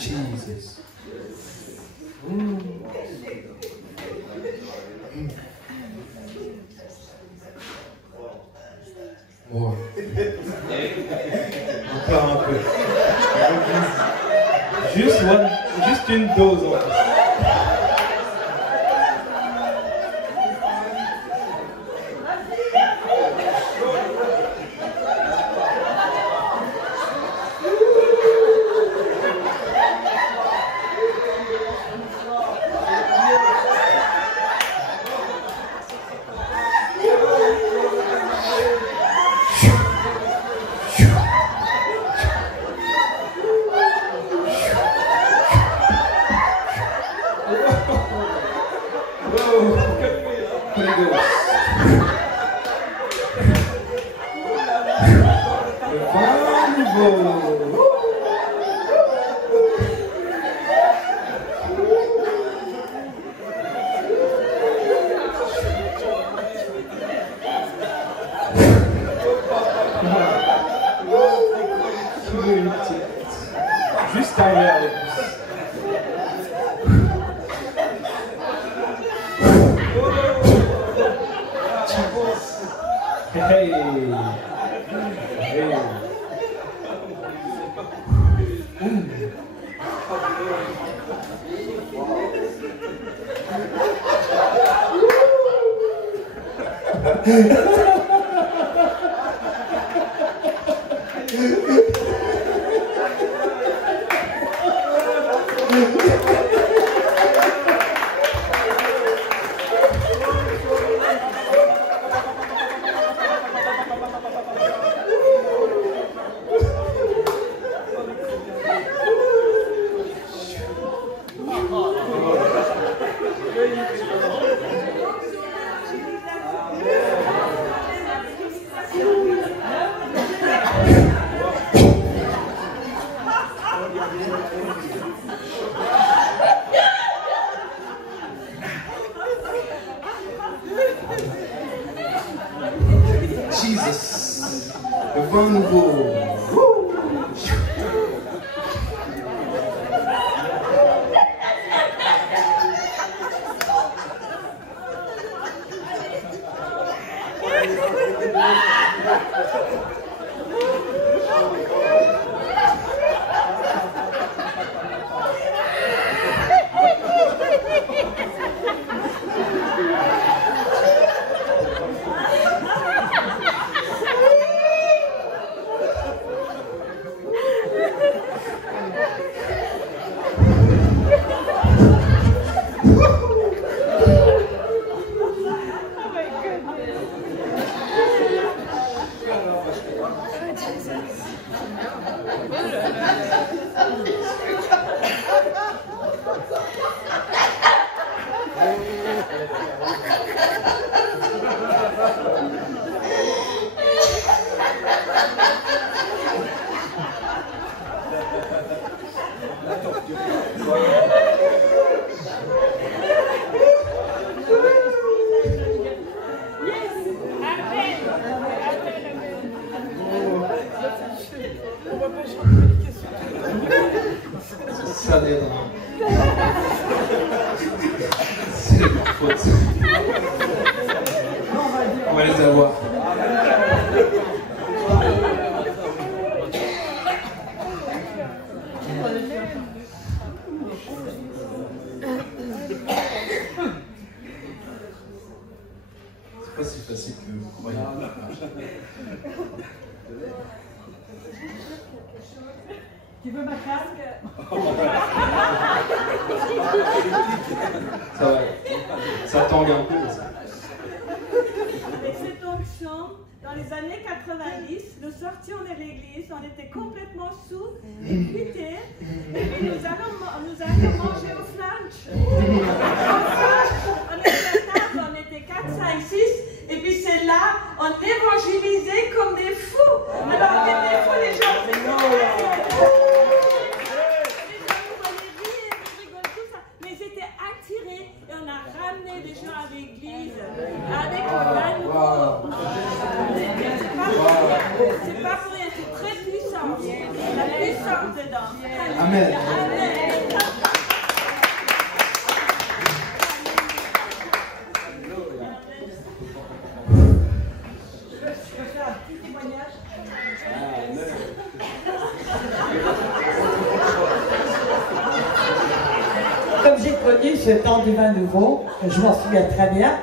Jesus. Wow. Encore un peu. Juste une dose en fait. Juste arrière avec nous. Hey. Hey. Jesus, le vent nouveau. Ça viendra. C'est ma faute. On va les avoir. C'est pas si facile que vous croyez. Tu veux ma casque? Ça va. Ça tangue un peu. Avec cette onction, dans les années 90, nous sortions de l'église, on était complètement sous, épuisés, et puis nous allions manger au flunch. On était à table, on était 4, 5, 6, et puis c'est là, on évangélisait comme des fous. Alors on était fous, les gens, c'est et on a ramené des gens à l'église avec le nouveau. C'est pas pour rien, c'est très puissant. La puissance dedans. Amen. Amen. connu ce temps du vin nouveau, je m'en souviens très bien.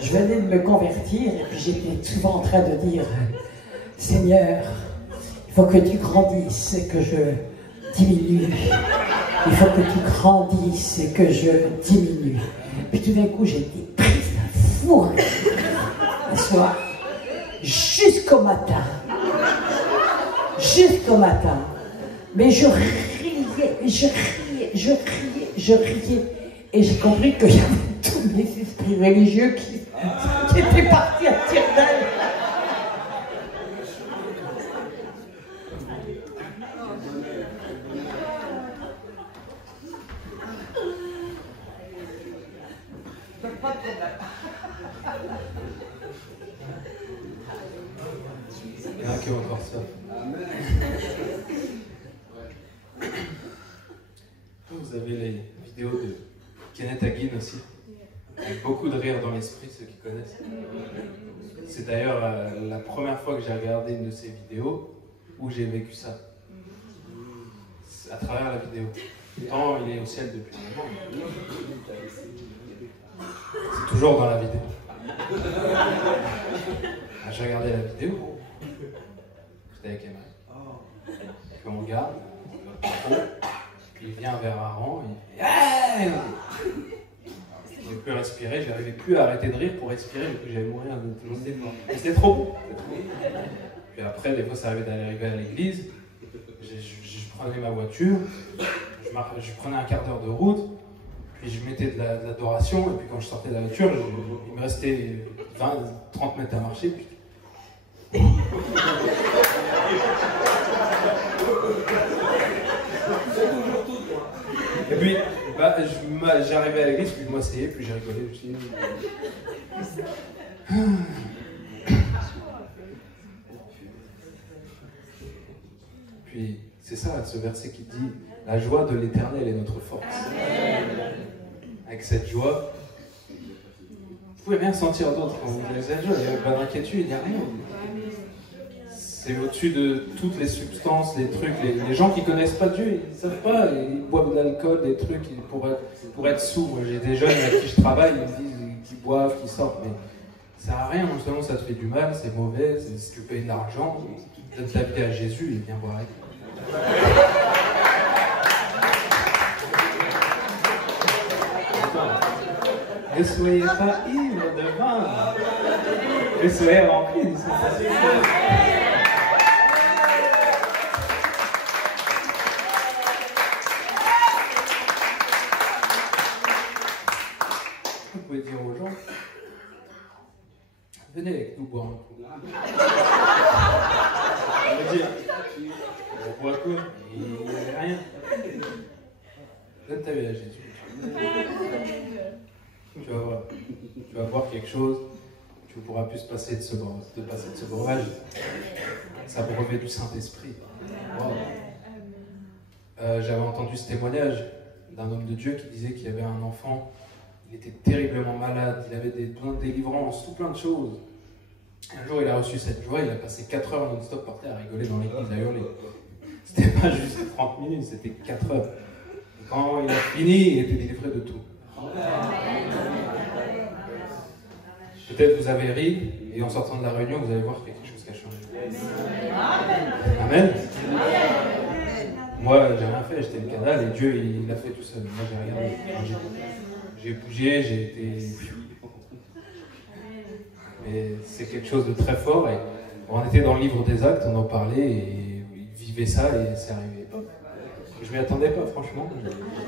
Je venais de me convertir et puis j'étais souvent en train de dire « Seigneur, il faut que tu grandisses et que je diminue. Il faut que tu grandisses et que je diminue. » Puis tout d'un coup, j'ai été prise d'un fou un soir, jusqu'au matin. Jusqu'au matin. Mais je riais, je riais. Et j'ai compris qu'il y avait tous les esprits religieux qui étaient partis à tire-d'aile. Il y en a qui ont encore ça. Vous avez les vidéos de Kenneth Hagin aussi, avec beaucoup de rire dans l'esprit, ceux qui connaissent. C'est d'ailleurs la première fois que j'ai regardé une de ces vidéos où j'ai vécu ça, à travers la vidéo. Pourtant, il est au ciel depuis un moment. C'est toujours dans la vidéo. J'ai regardé la vidéo, j'étais avec Emma, puis on regarde, il vient vers Aaron, il fait je ne plus respirer, je n'arrivais plus à arrêter de rire pour respirer, mais j'allais mourir de tout le monde. C'était trop beau. Puis après, des fois, ça arrivait d'arriver à l'église, je prenais ma voiture, je prenais un quart d'heure de route, puis je mettais de l'adoration, et puis quand je sortais de la voiture, il me restait 20-30 mètres à marcher, puis... Et puis, j'arrivais à l'église, puis je m'asseyais, puis j'ai rigolé aussi. Puis, c'est ça, ce verset qui dit « La joie de l'Éternel est notre force. » Avec cette joie, vous pouvez rien sentir d'autre quand vous avez cette joie, il n'y a pas d'inquiétude, il n'y a rien. C'est au-dessus de toutes les substances, les trucs, les gens qui ne connaissent pas Dieu, ils ne savent pas, ils boivent de l'alcool, des trucs pour être sous. Moi, j'ai des jeunes avec qui je travaille, ils me disent qu'ils boivent, qu'ils sortent, mais ça sert à rien, justement, ça te fait du mal, c'est mauvais, si tu payes de l'argent, donne ta vie à Jésus et viens boire avec lui. Ne soyez pas ivres de vin, mais soyez remplis du Saint-Esprit. Vous pouvez dire aux gens, venez avec nous boire un coup. On va dire, on boit quoi? Il n'y avait rien. Donne ta vie à Jésus. Tu vas voir quelque chose, tu ne pourras plus te passer de ce breuvage. Ça revêt du Saint-Esprit. Wow. J'avais entendu ce témoignage d'un homme de Dieu qui disait qu'il y avait un enfant, il était terriblement malade, il avait des besoins de délivrance, tout plein de choses. Un jour, il a reçu cette joie, il a passé 4 heures non-stop par terre à rigoler dans l'église, à hurler. C'était pas juste 30 minutes, c'était 4 heures. Et quand il a fini, il était délivré de tout. Peut-être vous avez ri, et en sortant de la réunion, vous allez voir qu'il y a quelque chose qui a changé. Amen. Moi, j'ai rien fait, j'étais le canal, et Dieu, il l'a fait tout seul. Moi, j'ai rien fait. J'ai bougé, j'ai été... Mais c'est quelque chose de très fort, et on était dans le livre des Actes, on en parlait, et ils vivaient ça, et c'est arrivé. Je m'y attendais pas, franchement.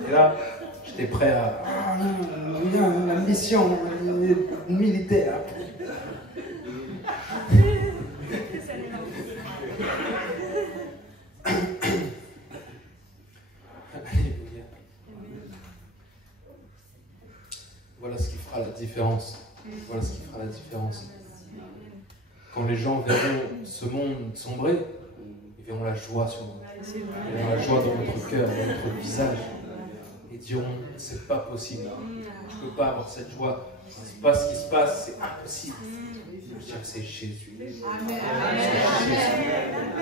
Et là, j'étais prêt à... la mission militaire. Voilà ce qui fera la différence. Voilà ce qui fera la différence. Quand les gens verront ce monde sombrer, ils verront la joie sur nous. Ils verront la joie dans notre cœur, dans notre visage. Et diront, c'est pas possible. Je ne peux pas avoir cette joie. C'est pas ce qui se passe, c'est impossible. Je veux dire, c'est Jésus.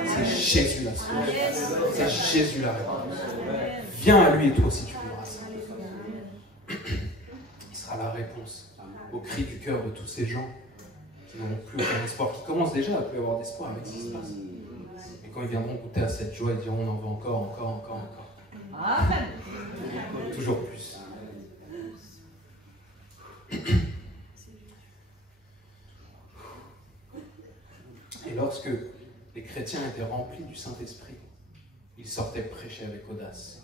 C'est Jésus la source. C'est Jésus la réponse. Viens à lui et toi aussi tu vivras ça. au cri du cœur de tous ces gens qui n'auront plus aucun espoir, qui commencent déjà à plus avoir d'espoir avec ce qui se passe. Et quand ils viendront goûter à cette joie, ils diront on en veut encore. Amen. Toujours plus. Et lorsque les chrétiens étaient remplis du Saint-Esprit, ils sortaient prêcher avec audace.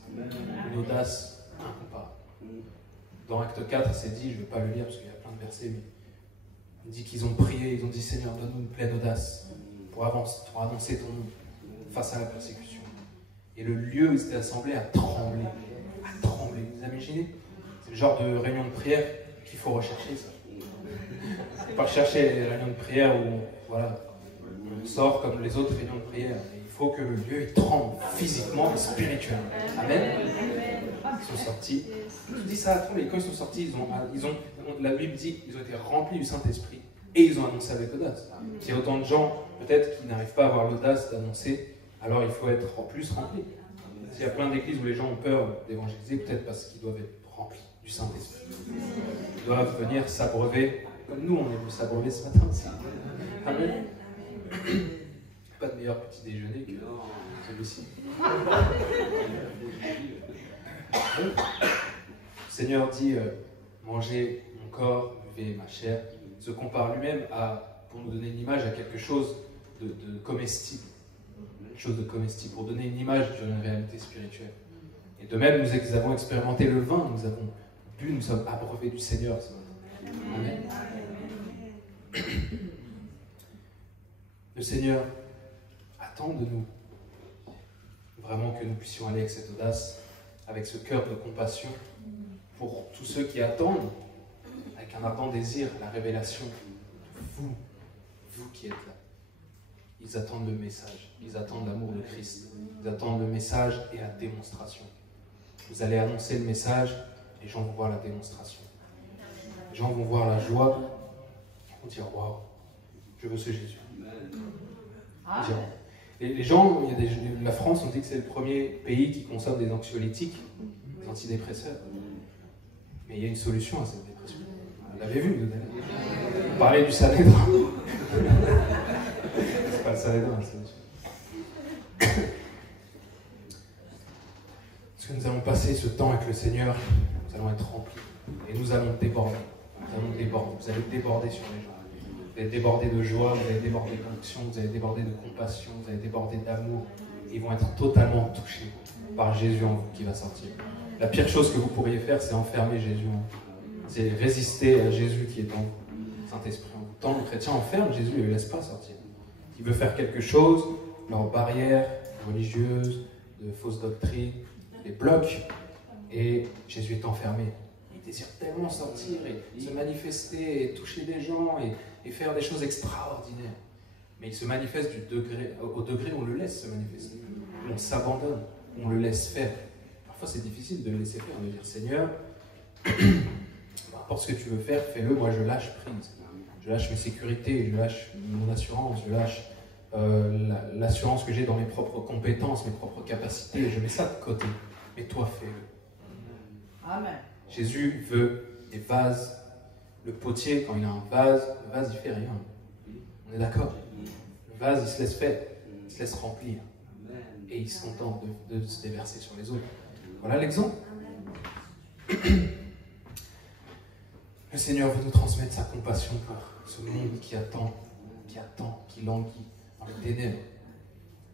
Une audace incomparable. Dans Acte 4, c'est dit, je ne vais pas le lire parce qu'il y a plein de versets, mais il dit qu'ils ont prié, ils ont dit Seigneur, donne-nous une pleine audace pour annoncer ton nom face à la persécution. Et le lieu où ils étaient assemblés a tremblé. Vous imaginez? C'est le genre de réunion de prière qu'il faut rechercher, ça. Pas rechercher les réunions de prière où on sort comme les autres réunions de prière. Il faut que le lieu il tremble physiquement et spirituellement. Amen. Ils sont sortis. Je dis ça à tout, mais quand ils sont sortis, la Bible dit qu'ils ont été remplis du Saint-Esprit et ils ont annoncé avec audace. Il y a autant de gens, peut-être, qui n'arrivent pas à avoir l'audace d'annoncer, alors il faut être en plus rempli. S'il y a plein d'églises où les gens ont peur d'évangéliser, peut-être parce qu'ils doivent être remplis du Saint-Esprit. Ils doivent venir s'abreuver, comme nous on est venus s'abreuver ce matin aussi. Amen. Pas de meilleur petit déjeuner que celui-ci. Le Seigneur dit mangez mon corps, buvez ma chair. Il se compare lui-même pour nous donner une image à quelque chose de comestible. Quelque chose de comestible, pour donner une image d'une réalité spirituelle. Et de même, nous avons expérimenté le vin, nous avons bu, nous sommes abreuvés du Seigneur ce matin. Amen. Le Seigneur attend de nous vraiment que nous puissions aller avec cette audace, avec ce cœur de compassion pour tous ceux qui attendent, avec un ardent désir, la révélation de vous qui êtes là. Ils attendent le message, ils attendent l'amour de Christ, ils attendent le message et la démonstration. Vous allez annoncer le message, les gens vont voir la démonstration. Les gens vont voir la joie, ils vont dire waouh, je veux ce Jésus. Et les gens, la France, on dit que c'est le premier pays qui consomme des anxiolytiques, des antidépresseurs. Mais il y a une solution à cette dépression. Vous l'avez vu, vous allez parler du Sanhédrin. C'est pas le Sanhédrin, la solution. Parce que nous allons passer ce temps avec le Seigneur, nous allons être remplis. Et nous allons déborder. Vous allez déborder sur les gens. Vous allez déborder de joie, vous allez déborder d'onction, vous allez déborder de compassion, vous allez déborder d'amour. Ils vont être totalement touchés par Jésus en vous qui va sortir. La pire chose que vous pourriez faire, c'est enfermer Jésus en vous. C'est résister à Jésus qui est en vous, Saint-Esprit en vous. Tant le chrétien enferme, Jésus ne le laisse pas sortir. Il veut faire quelque chose, leurs barrières religieuses, de fausses doctrines, les blocs, et Jésus est enfermé. Il désire tellement sortir et se manifester et toucher des gens et faire des choses extraordinaires. Mais il se manifeste au degré où on le laisse se manifester. On s'abandonne, on le laisse faire. Parfois c'est difficile de le laisser faire, de dire Seigneur, peu importe ce que tu veux faire, fais-le, moi je lâche prise. Je lâche mes sécurités, je lâche mon assurance, je lâche l'assurance que j'ai dans mes propres compétences, mes propres capacités, je mets ça de côté. Mais toi fais-le. Amen. Jésus veut des vases. Le potier, quand il a un vase, le vase il fait rien. On est d'accord? Le vase il se laisse faire, il se laisse remplir. Et il se contente de se déverser sur les autres. Voilà l'exemple. Le Seigneur veut nous transmettre sa compassion pour ce monde qui attend, qui languit dans les ténèbres.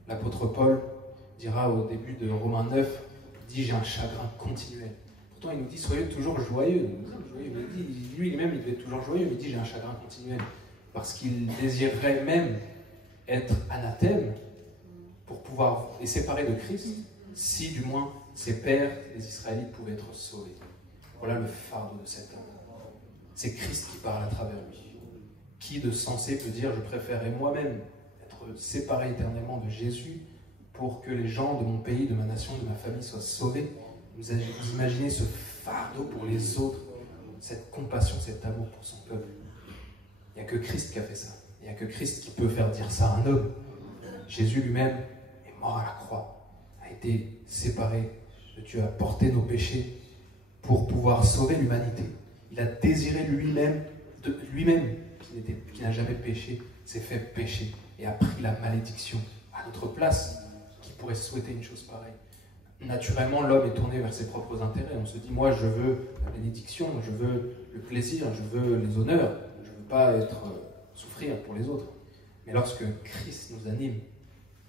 L'apôtre Paul dira au début de Romains 9, il dit j'ai un chagrin continuel. Pourtant il nous dit soyez toujours joyeux. Lui-même il devait être toujours joyeux, mais il dit j'ai un chagrin continuel. Parce qu'il désirerait même être anathème pour pouvoir les séparer de Christ, si du moins ses pères, les Israélites, pouvaient être sauvés. Voilà le fardeau de cet homme. C'est Christ qui parle à travers lui. Qui de sensé peut dire je préférerais moi-même être séparé éternellement de Jésus pour que les gens de mon pays, de ma nation, de ma famille soient sauvés. Vous imaginez ce fardeau pour les autres, cette compassion, cet amour pour son peuple. Il n'y a que Christ qui a fait ça. Il n'y a que Christ qui peut faire dire ça à un homme. Jésus lui-même est mort à la croix, a été séparé de Dieu, a porté nos péchés pour pouvoir sauver l'humanité. Il a désiré lui-même de lui-même, qui n'a jamais péché, s'est fait pécher et a pris la malédiction à notre place. Qui pourrait souhaiter une chose pareille? Naturellement, l'homme est tourné vers ses propres intérêts. On se dit, moi, je veux la bénédiction, je veux le plaisir, je veux les honneurs, je ne veux pas souffrir pour les autres. Mais lorsque Christ nous anime,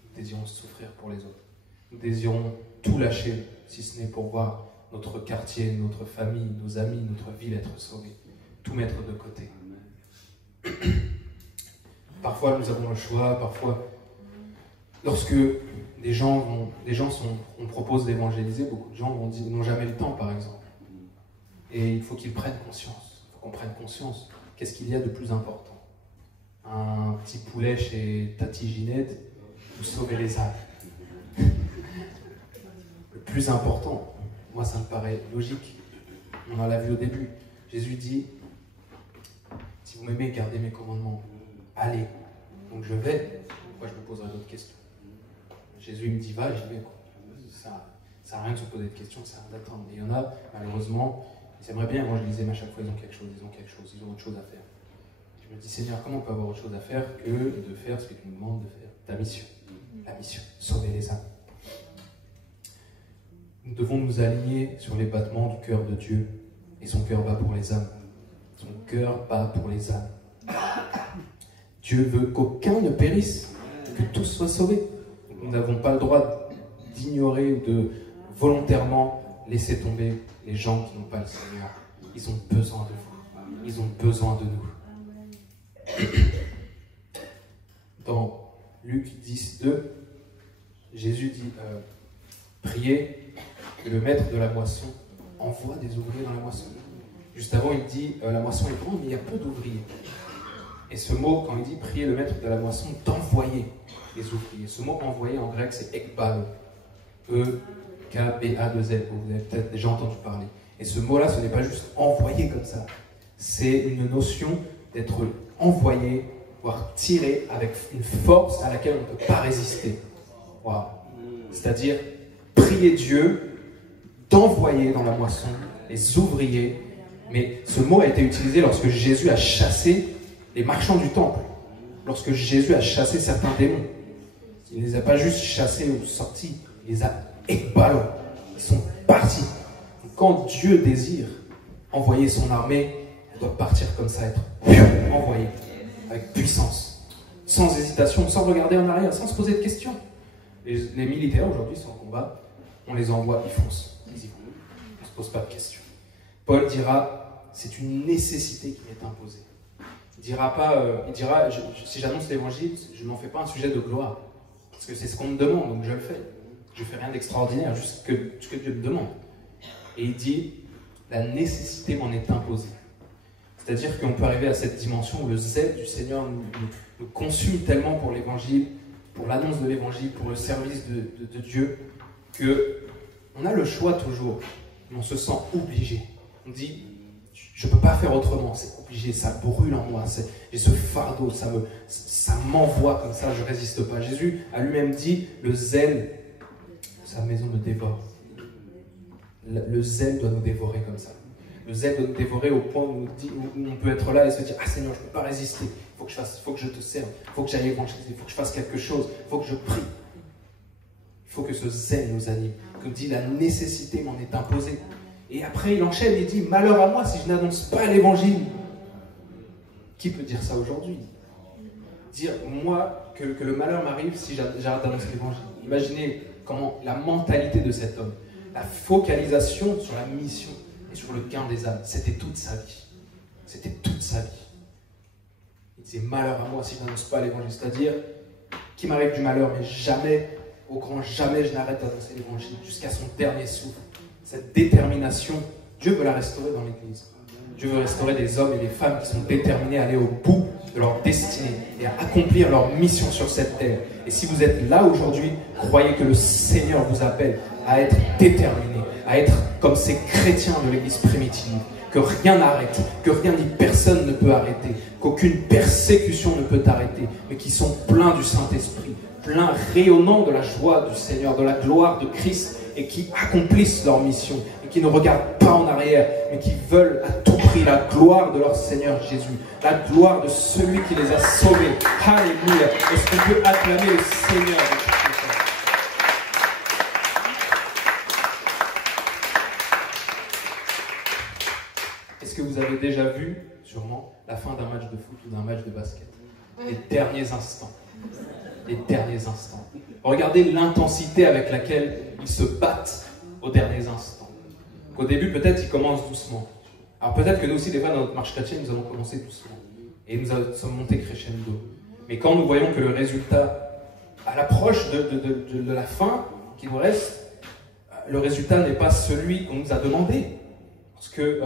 nous désirons souffrir pour les autres. Nous désirons tout lâcher, si ce n'est pour voir notre quartier, notre famille, nos amis, notre ville être sauvés. Tout mettre de côté. Parfois, nous avons le choix, parfois, lorsque on propose d'évangéliser, beaucoup de gens n'ont jamais le temps, par exemple. Et il faut qu'ils prennent conscience, il faut qu'on prenne conscience. Qu'est-ce qu'il y a de plus important? Un petit poulet chez Tati Ginette ou sauver les âmes? Le plus important, moi ça me paraît logique, on en l'a vu au début. Jésus dit, si vous m'aimez, gardez mes commandements. Allez, donc je vais, pourquoi je me poserai d'autres questions? Jésus me dit, va, j'y vais. Ça ne sert à rien de se poser de questions, ça sert à rien d'attendre. Et il y en a, malheureusement, ils aimeraient bien évangéliser, mais à chaque fois, ils ont quelque chose, ils ont autre chose à faire. Je me dis, Seigneur, comment on peut avoir autre chose à faire que de faire ce que tu nous demandes de faire? Ta mission, la mission, sauver les âmes. Nous devons nous aligner sur les battements du cœur de Dieu, et son cœur bat pour les âmes. Son cœur bat pour les âmes. Dieu veut qu'aucun ne périsse, que tous soient sauvés. Nous n'avons pas le droit d'ignorer ou de volontairement laisser tomber les gens qui n'ont pas le Seigneur. Ils ont besoin de vous. Ils ont besoin de nous. Dans Luc 10, 2, Jésus dit, priez que le maître de la moisson envoie des ouvriers dans la moisson. Juste avant, il dit, la moisson est grande, mais il y a peu d'ouvriers. Et ce mot, quand il dit prier le maître de la moisson, d'envoyer les ouvriers. Ce mot envoyer en grec, c'est ekbalo. E-K-B-A-2-L. Vous avez peut-être déjà entendu parler. Et ce mot-là, ce n'est pas juste envoyer comme ça. C'est une notion d'être envoyé, voire tiré avec une force à laquelle on ne peut pas résister. Wow. C'est-à-dire prier Dieu d'envoyer dans la moisson les ouvriers. Mais ce mot a été utilisé lorsque Jésus a chassé les marchands du temple. Lorsque Jésus a chassé certains démons. Il ne les a pas juste chassés ou sortis, il les a ekbalo. Ils sont partis. Donc, quand Dieu désire envoyer son armée, elle doit partir comme ça, être envoyée, avec puissance, sans hésitation, sans regarder en arrière, sans se poser de questions. Les militaires aujourd'hui sont en combat, on les envoie, ils foncent. Ils y vont. On ne se pose pas de questions. Paul dira, c'est une nécessité qui m'est imposée. Il dira pas, si j'annonce l'évangile, je n'en fais pas un sujet de gloire. Parce que c'est ce qu'on me demande, donc je le fais. Je ne fais rien d'extraordinaire, juste ce que Dieu me demande. Et il dit, la nécessité m'en est imposée. C'est-à-dire qu'on peut arriver à cette dimension où le zèle du Seigneur nous consume tellement pour l'évangile, pour l'annonce de l'évangile, pour le service de Dieu, qu'on a le choix toujours, mais on se sent obligé. On dit, je ne peux pas faire autrement, c'est obligé, ça brûle en moi, j'ai ce fardeau, ça m'envoie comme ça, je ne résiste pas. Jésus a lui-même dit, le zèle de sa maison me dévore. Le zèle doit nous dévorer comme ça. Le zèle doit nous dévorer au point où on peut être là et se dire, ah Seigneur, je ne peux pas résister, il faut que je te serve, il faut que j'aille évangéliser, il faut que je fasse quelque chose, il faut que je prie. Il faut que ce zèle nous anime. Comme dit, la nécessité m'en est imposée. Et après, il enchaîne et dit, malheur à moi si je n'annonce pas l'évangile. Qui peut dire ça aujourd'hui? Dire, moi, que le malheur m'arrive si j'arrête d'annoncer l'évangile. Imaginez comment la mentalité de cet homme, la focalisation sur la mission et sur le gain des âmes, c'était toute sa vie. C'était toute sa vie. Il disait, malheur à moi si je n'annonce pas l'évangile. C'est-à-dire, qu'il m'arrive du malheur, mais jamais, au grand jamais, je n'arrête d'annoncer l'évangile jusqu'à son dernier souffle. Cette détermination, Dieu veut la restaurer dans l'Église. Dieu veut restaurer des hommes et des femmes qui sont déterminés à aller au bout de leur destinée et à accomplir leur mission sur cette terre. Et si vous êtes là aujourd'hui, croyez que le Seigneur vous appelle à être déterminé, à être comme ces chrétiens de l'Église primitive, que rien n'arrête, que rien ni personne ne peut arrêter, qu'aucune persécution ne peut arrêter, mais qui sont pleins du Saint-Esprit, pleins, rayonnants de la joie du Seigneur, de la gloire de Christ, et qui accomplissent leur mission et qui ne regardent pas en arrière, mais qui veulent à tout prix la gloire de leur Seigneur Jésus, la gloire de celui qui les a sauvés. Alléluia. Est-ce qu'on peut acclamer le Seigneur de tout cœur? Est-ce que vous avez déjà vu, sûrement, la fin d'un match de foot ou d'un match de basket? Les derniers instants. Les derniers instants. Regardez l'intensité avec laquelle ils se battent aux derniers instants. Au début, peut-être, ils commencent doucement. Alors peut-être que nous aussi, des fois, dans notre marche chrétienne, nous avons commencé doucement. Et nous sommes montés crescendo. Mais quand nous voyons que le résultat, à l'approche de la fin qui nous reste, le résultat n'est pas celui qu'on nous a demandé. Parce que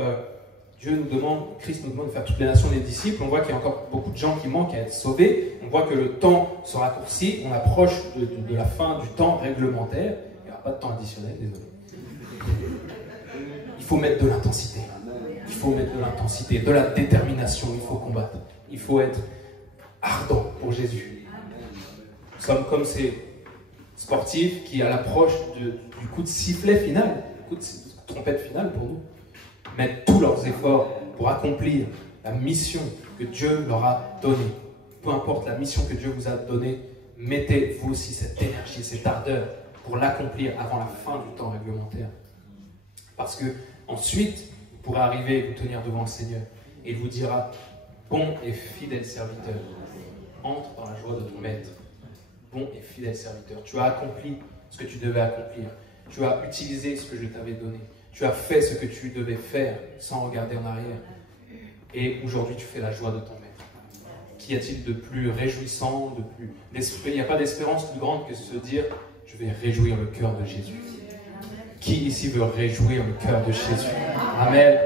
Dieu nous demande, Christ nous demande de faire toutes les nations des disciples. On voit qu'il y a encore beaucoup de gens qui manquent à être sauvés. On voit que le temps se raccourcit. On approche de la fin du temps réglementaire. Il n'y aura pas de temps additionnel, désolé. Il faut mettre de l'intensité. Il faut mettre de l'intensité, de la détermination. Il faut combattre. Il faut être ardent pour Jésus. Nous sommes comme ces sportifs qui, à l'approche du coup de sifflet final, du coup de trompette finale pour nous, mettent tous leurs efforts pour accomplir la mission que Dieu leur a donnée. Peu importe la mission que Dieu vous a donnée, mettez vous aussi cette énergie, cette ardeur pour l'accomplir avant la fin du temps réglementaire. Parce que ensuite, vous pourrez arriver et vous tenir devant le Seigneur et il vous dira: bon et fidèle serviteur, entre dans la joie de ton maître. Bon et fidèle serviteur, tu as accompli ce que tu devais accomplir. Tu as utilisé ce que je t'avais donné. Tu as fait ce que tu devais faire sans regarder en arrière. Et aujourd'hui, tu fais la joie de ton maître. Qu'y a-t-il de plus réjouissant, de plus d'esprit? Il n'y a pas d'espérance plus grande que de se dire: je vais réjouir le cœur de Jésus. Qui ici veut réjouir le cœur de Jésus? Amen.